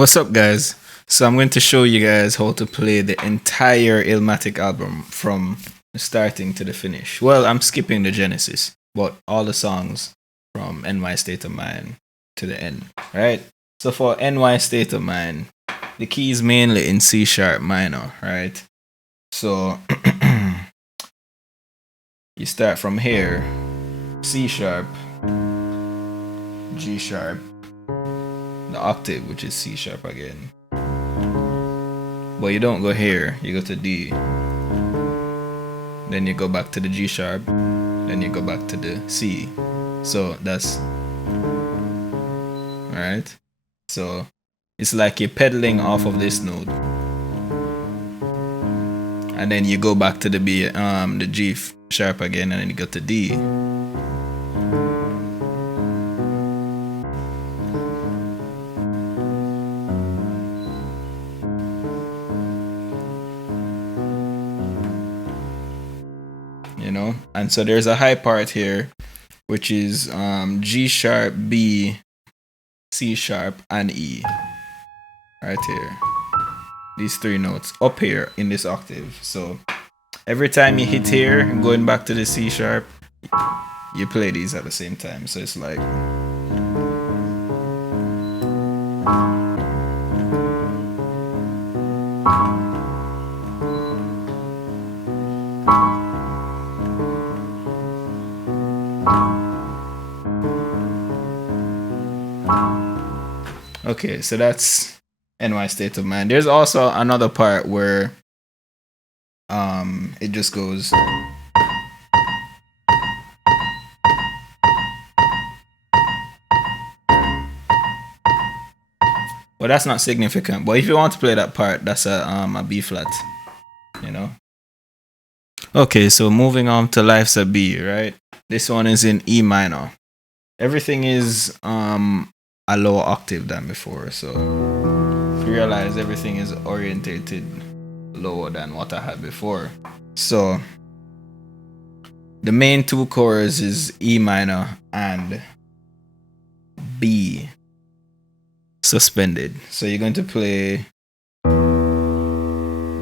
What's up, guys? So I'm going to show you guys how to play the entire ILLMATIC album from the starting to the finish. Well, I'm skipping the Genesis, but all the songs from NY State of Mind to the end, right? So for NY State of Mind, the key is mainly in C sharp minor, right? So you start from here, C sharp, G sharp, the octave, which is C sharp again. But you don't go here, you go to D. Then you go back to the G sharp. Then you go back to the C. So that's alright. So it's like you're pedaling off of this note. And then you go back to the B, the G sharp again, and then you go to D. You know, and so there's a high part here, which is G sharp, B, C sharp, and E. Right here. These three notes up here in this octave. So every time you hit here, going back to the C sharp, you play these at the same time. So it's like okay, so that's NY State of Mind. There's also another part where it just goes well, that's not significant, but if you want to play that part, that's a B flat, you know. Okay, so moving on to Life's a B, right? This one is in E minor. Everything is a lower octave than before, so you realize everything is orientated lower than what I had before. So the main two chords is E minor and B suspended. So you're going to play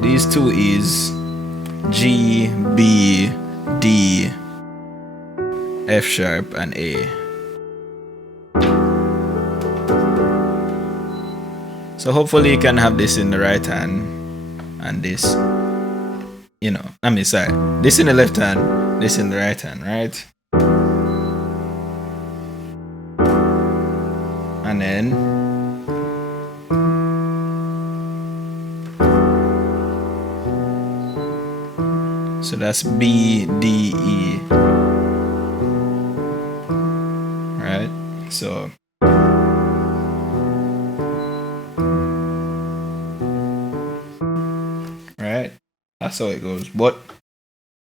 these two E's, G, B, D, F sharp, and A. So hopefully you can have this in the right hand and this, you know, sorry, this in the left hand, this in the right hand, right? And then so that's B, D, E, right? So right, that's how it goes. But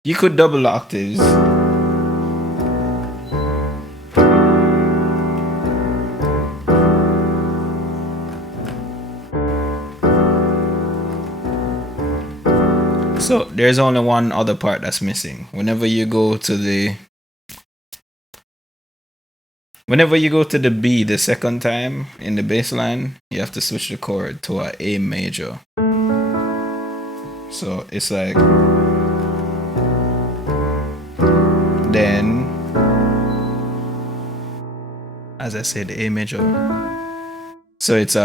you could double the octaves. So there's only one other part that's missing. Whenever you go to the B the second time in the bass line, you have to switch the chord to a A major. So it's like then, as I said, the A major. So it's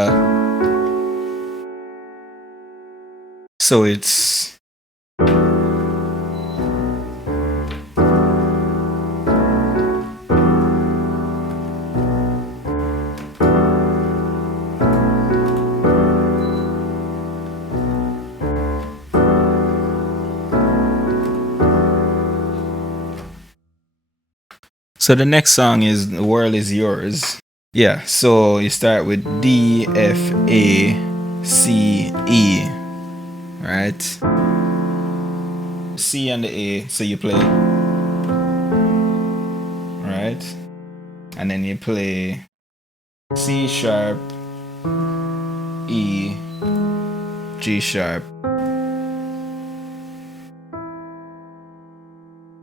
so the next song is The World Is Yours. Yeah, so you start with D, F, A, C, E, right? C and the A, so you play, right? And then you play C sharp, E, G sharp,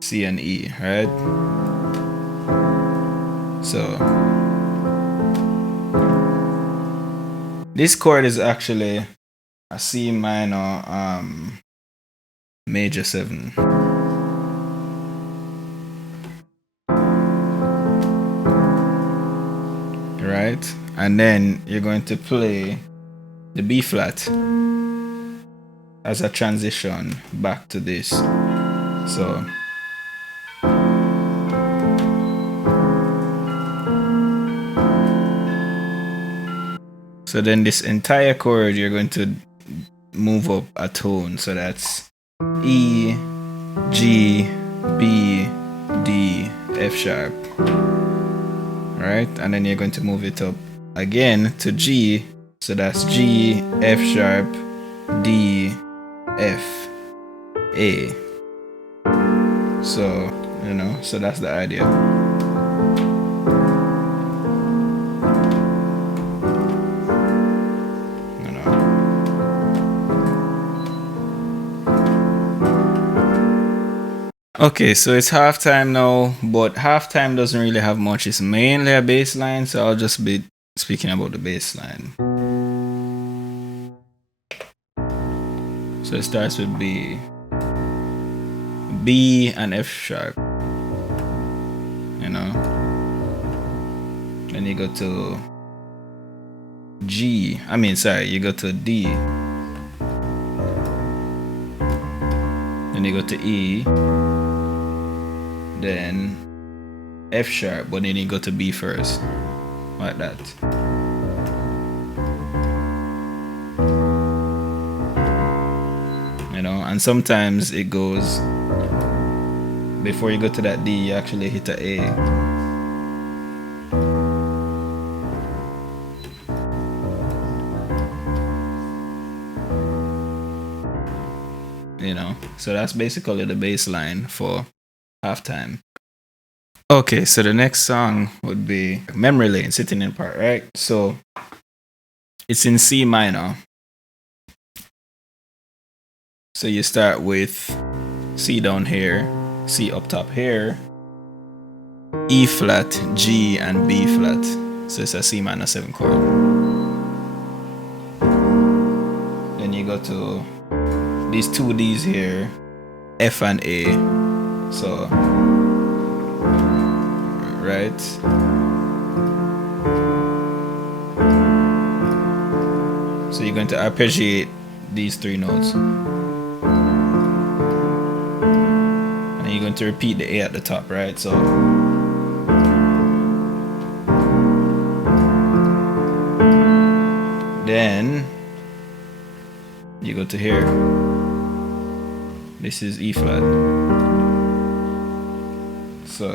C and E, right? So This chord is actually a C minor major 7. Right? And then you're going to play the B flat as a transition back to this. So then this entire chord you're going to move up a tone. So that's E, G, B, D, F sharp. Right? And then you're going to move it up again to G. So that's G, F sharp, D, F, A. So, so that's the idea. Okay, so it's halftime now, but halftime doesn't really have much. It's mainly a bass line, so I'll just be speaking about the bass line. So it starts with B and F sharp, Then you go to you go to D. Then you go to E. Then F sharp, but then you go to B first, like that. And sometimes it goes, before you go to that D, you actually hit a A. So that's basically the bass line for halftime. Okay, so the next song would be Memory Lane, Sitting in Park, right? So it's in C minor. So you start with C down here, C up top here, E flat, G, and B flat. So it's a C minor 7 chord. Then you go to these 2 Ds here, F and A. So, right? So you're going to arpeggiate these 3 notes. And then you're going to repeat the A at the top, right? So, then you go to here. This is E flat. So,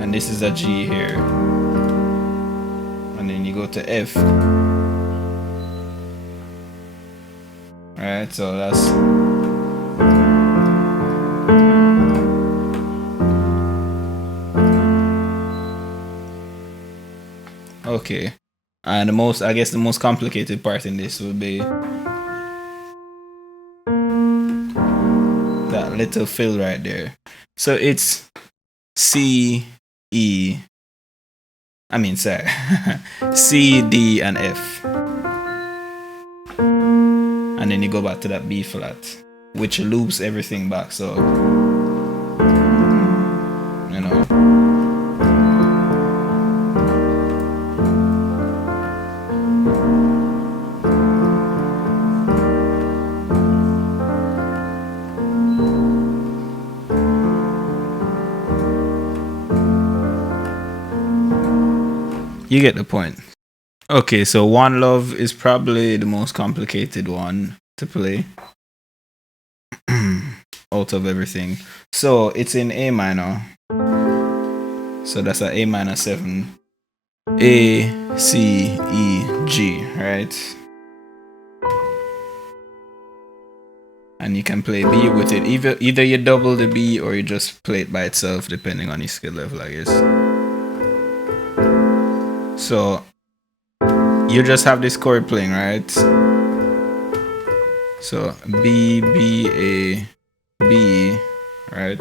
and this is a G here. And then you go to F. Alright, so that's okay. And the most complicated part in this would be that little fill right there. So it's C, E, C, D, and F. And then you go back to that B flat, which loops everything back. So, you get the point. Okay, so One Love is probably the most complicated one to play out of everything. So it's in A minor. So that's a A minor 7. A, C, E, G, right? And you can play B with it. Either you double the B or you just play it by itself, depending on your skill level, I guess. So you just have this chord playing, right? So B, B, A, B, right?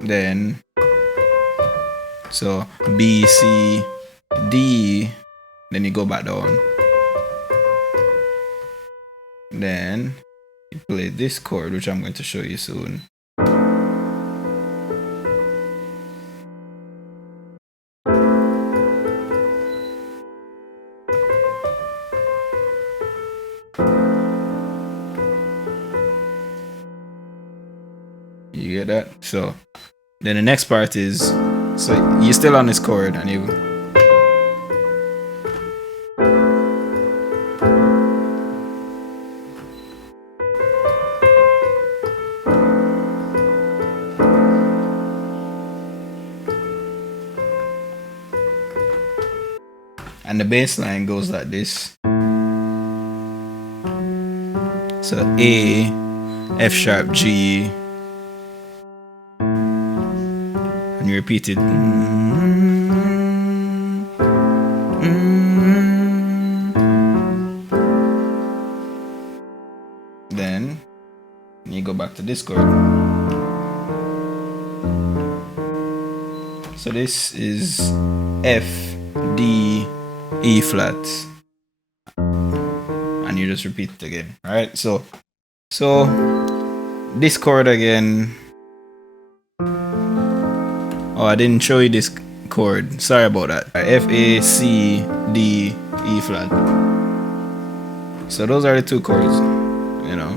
Then So B, C, D, then you go back down. Then you play this chord, which I'm going to show you soon. You get that? So then the next part is, so you're still on this chord and you, and the bass line goes like this. So A, F sharp, G, and you repeat it. Then you go back to this chord. So this is F, D, E flat, and you just repeat it again. All right. So this chord again. Oh, I didn't show you this chord. Sorry about that. F, A, C, D, E flat. So those are the two chords, you know.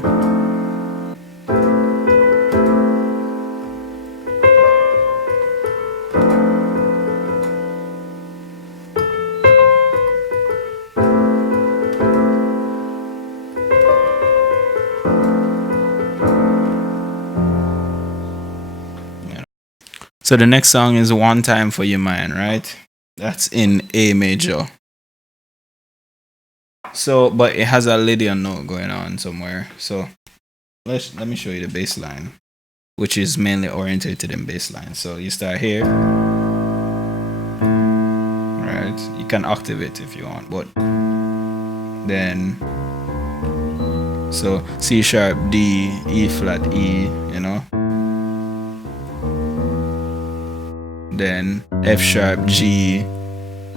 So the next song is One Time for Your Mind, right? That's in A major. So, but it has a Lydian note going on somewhere. So let me show you the bass line, which is mainly oriented in bass line. So you start here, right? You can octave it if you want, but then, so C sharp, D, E flat, E, you know. Then F sharp, G,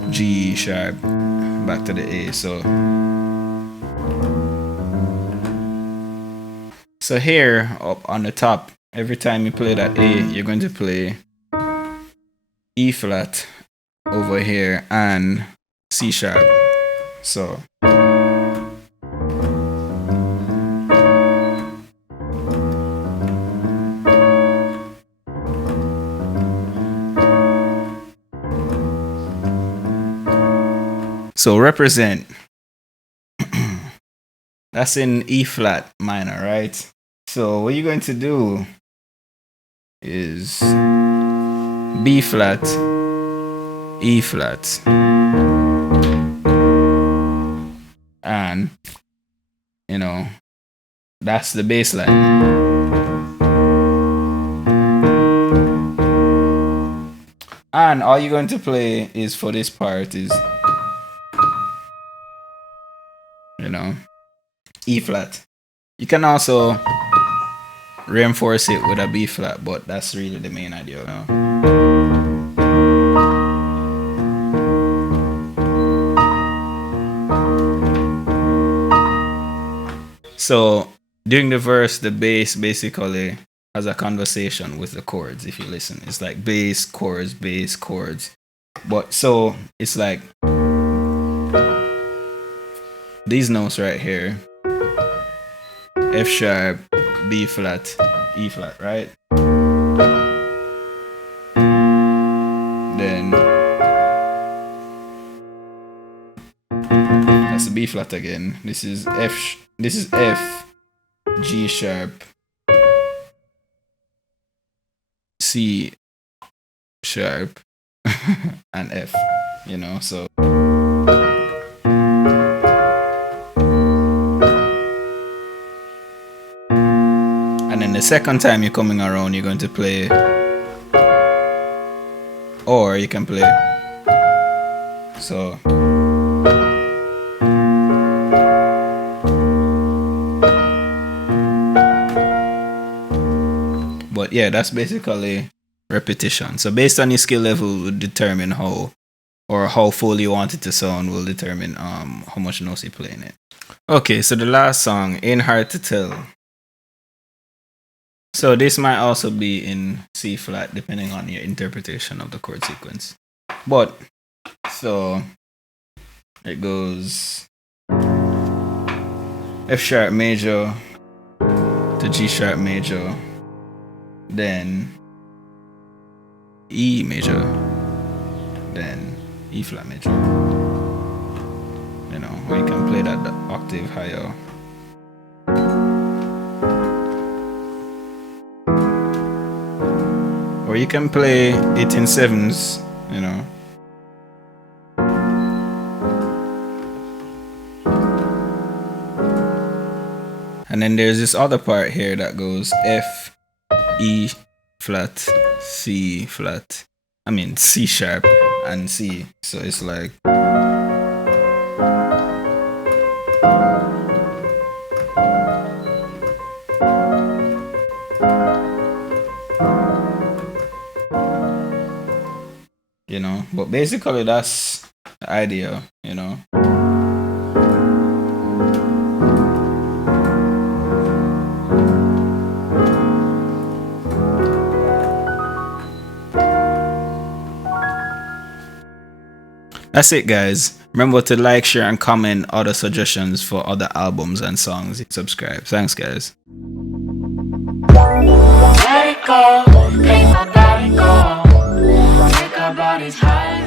G sharp, back to the A. So here up on the top, every time you play that A, you're going to play E flat over here and C sharp. So represent. That's in E flat minor, right? So what you're going to do is B flat, E flat, and you know, that's the bass line. And all you're going to play is, for this part, is, you know, E flat. You can also reinforce it with a B flat, but that's really the main idea, you know? So during the verse, the bass basically has a conversation with the chords. If you listen, it's like bass, chords, bass, chords. But so it's like these notes right here, F sharp, B flat, E flat, right? Then that's the B flat again. This is F, G sharp, C sharp, and F, you know, so. And then the second time you're coming around, you're going to play, or you can play, so. But yeah, that's basically repetition. So based on your skill level will determine how full you want it to sound will determine how much notes you play in it. Okay, so the last song, Ain't Hard to Tell. So this might also be in C flat depending on your interpretation of the chord sequence. But so it goes F sharp major to G sharp major, then E major, then E flat major. You know, or you can play that octave higher. Or you can play it in sevens, you know. And then there's this other part here that goes F, E flat, C flat. I mean C sharp and C. So it's like you know, but basically that's the idea, you know. That's it, guys. Remember to like, share, and comment other suggestions for other albums and songs. Subscribe. Thanks, guys. Let it go, make my body go. Make our bodies high.